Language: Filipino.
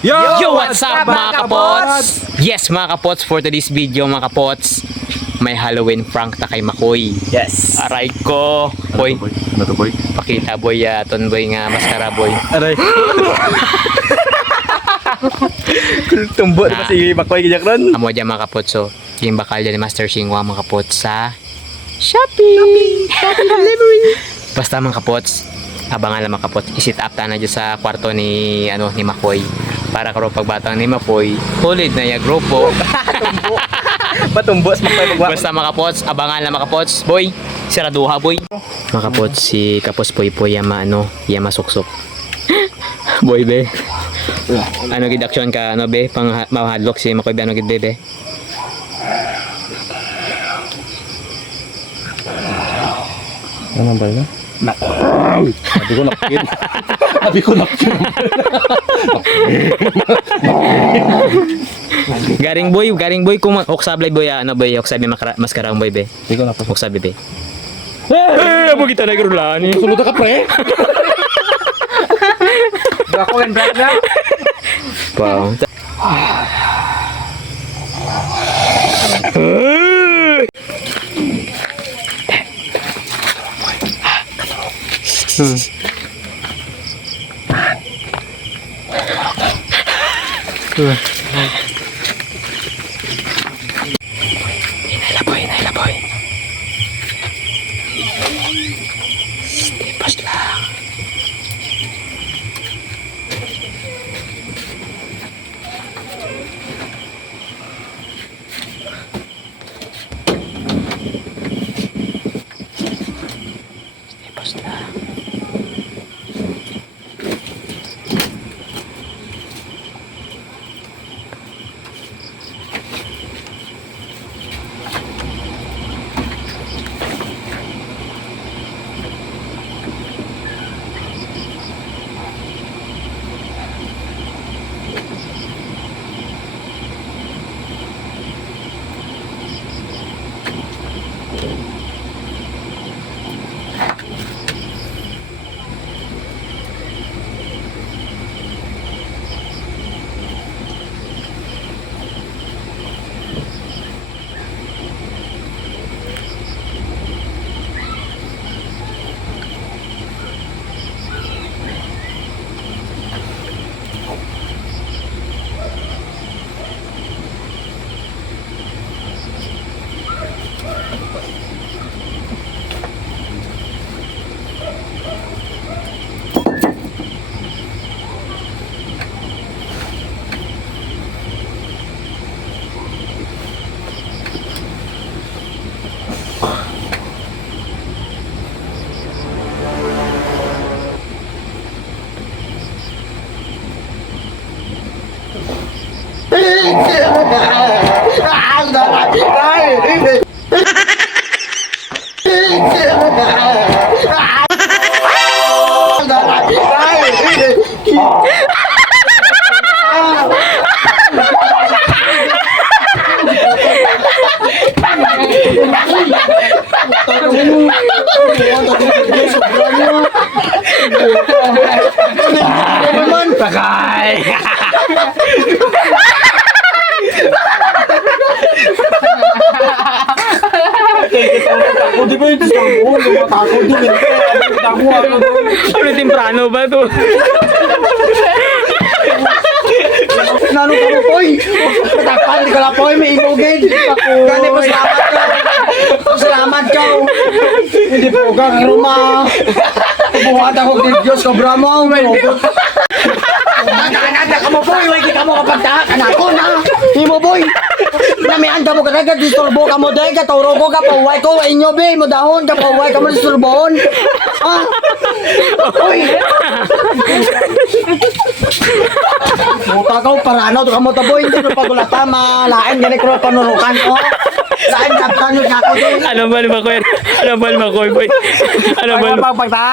Yo! Yo, what's up mga kapots? Yes, mga kapots, for today's video mga kapots, may Halloween prank ta kay Makoy. Yes! Aray ko. Boy, Ano to, boy? pakita boy ya, ton boy nga maskara boy. Aray. Tumbo Ah. na si Makoy Kijak ron. Amo dyan mga kapots, so, yung bakal dyan ni Master Singwa mga kapots sa Shopee. Shopee delivery. Basta mga kapots, abangan lang mga kapots, isit up ta na dyan sa kwarto ni, ano, ni Makoy. Para karo pagbatang ni Makoy, hulid na yung grupo. Patumbo sa Makoy magwa. Basta mga kapots, abangan lang mga kapots. Boy, siraduha boy. Mga kapots, si Kapos Poy Poy yama ano, yama suksok. boy be. Ano gid action ka ano be pang ha- mahadlok si Makoy be ano gid be be. Ano ba yun? Nak. Sabi ko nakkin. Sabi ko nakkin. Garing boy, garing boy kung oksablay boy ano boy, oksabi makara, maskarang boy be. Hindi ko napasok. Oksabi be. Eh, amo kita na garulan. Sulod ka pre. Ako and brother. Wow. Naila boy, naila boy. Tipos lang. Tipos Sobrang Takay. Ako di ba yung tisang ko? Lumatakot din. Ako ako doon. Ano temprano ba to? Nano ka mo, Poy? Tatakpan, di ka na, Poy. May imogid. Gani, pasalamat ka. Pasalamat ka. Hindi po ka, ruma. Buhat ako kay Diyos, kabra mo. May Nagkanada ka mo, Poy. Hindi ka mo kapagtaha ka na ako na. Imo, Poy. Namihan ka mo ka dagat, disturbo ka mo dahil ka turo ko ka pauway ko, inyo be, mo dahon ka pauway ka mo disturbohon. Ha? Uy! Muta ka parano to kamo taboy hindi no pagulata malain gani ko panurukan ko. Lain ka tanong ka ko din. Ano ba naman ko yan? Ano ba naman ko boy? Ano ba naman? pagpagta.